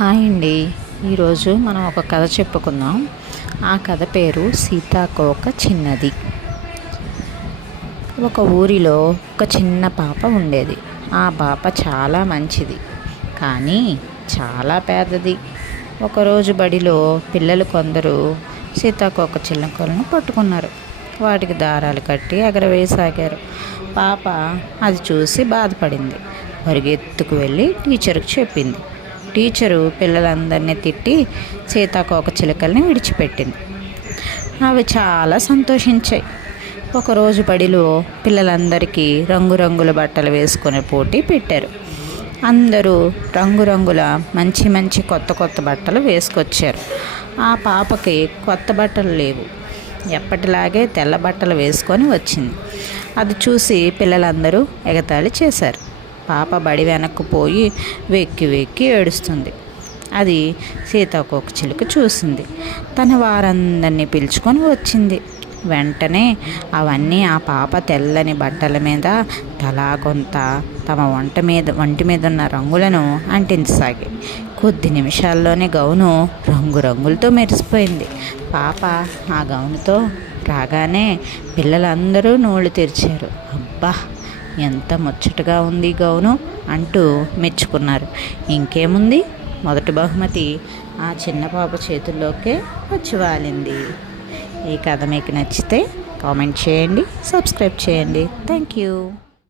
Hi అండి. ఈరోజు మనం ఒక కథ చెప్పుకుందాం. ఆ కథ పేరు సీతాకోక చిన్నది. ఒక ఊరిలో ఒక చిన్న పాప ఉండేది. ఆ పాప చాలా మంచిది, కానీ చాలా పేదది. ఒకరోజు బడిలో పిల్లలు కొందరు సీతాకోక చిలుకలను పట్టుకున్నారు. వాటికి దారాలు కట్టి ఎగరవేయసాగారు. పాప అది చూసి బాధపడింది. పరిగెత్తుకు వెళ్ళి టీచర్కి చెప్పింది. టీచరు పిల్లలందరినీ తిట్టి సీతాకోక చిలుకల్ని విడిచిపెట్టింది. అవి చాలా సంతోషించాయి. ఒకరోజు బడిలో పిల్లలందరికీ రంగురంగుల బట్టలు వేసుకునే పోటీ పెట్టారు. అందరూ రంగురంగుల మంచి మంచి కొత్త కొత్త బట్టలు వేసుకొచ్చారు. ఆ పాపకి కొత్త బట్టలు లేవు. ఎప్పటిలాగే తెల్ల బట్టలు వేసుకొని వచ్చింది. అది చూసి పిల్లలందరూ ఎగతాళి చేశారు. పాప బడి వెనక్కు పోయి వెక్కి వెక్కి ఏడుస్తుంది. అది సీతాకోక చిలుక చూసింది. తన వారందరినీ పిలుచుకొని వచ్చింది. వెంటనే అవన్నీ ఆ పాప తెల్లని బట్టల మీద తలా కొంత తమ వంటి మీద ఉన్న రంగులను అంటించసాగి. కొద్ది నిమిషాల్లోనే గౌను రంగురంగులతో మెరిసిపోయింది. పాప ఆ గౌనుతో రాగానే పిల్లలందరూ నోళ్ళు తెరిచారు. అబ్బా, ఎంత ముచ్చటగా ఉంది గౌను అంటూ మెచ్చుకున్నారు. ఇంకేముంది, మొదటి బహుమతి ఆ చిన్న పాప చేతుల్లోకే వచ్చి వాలింది. ఈ కథ మీకు నచ్చితే కామెంట్ చేయండి, సబ్స్క్రైబ్ చేయండి. Thank you.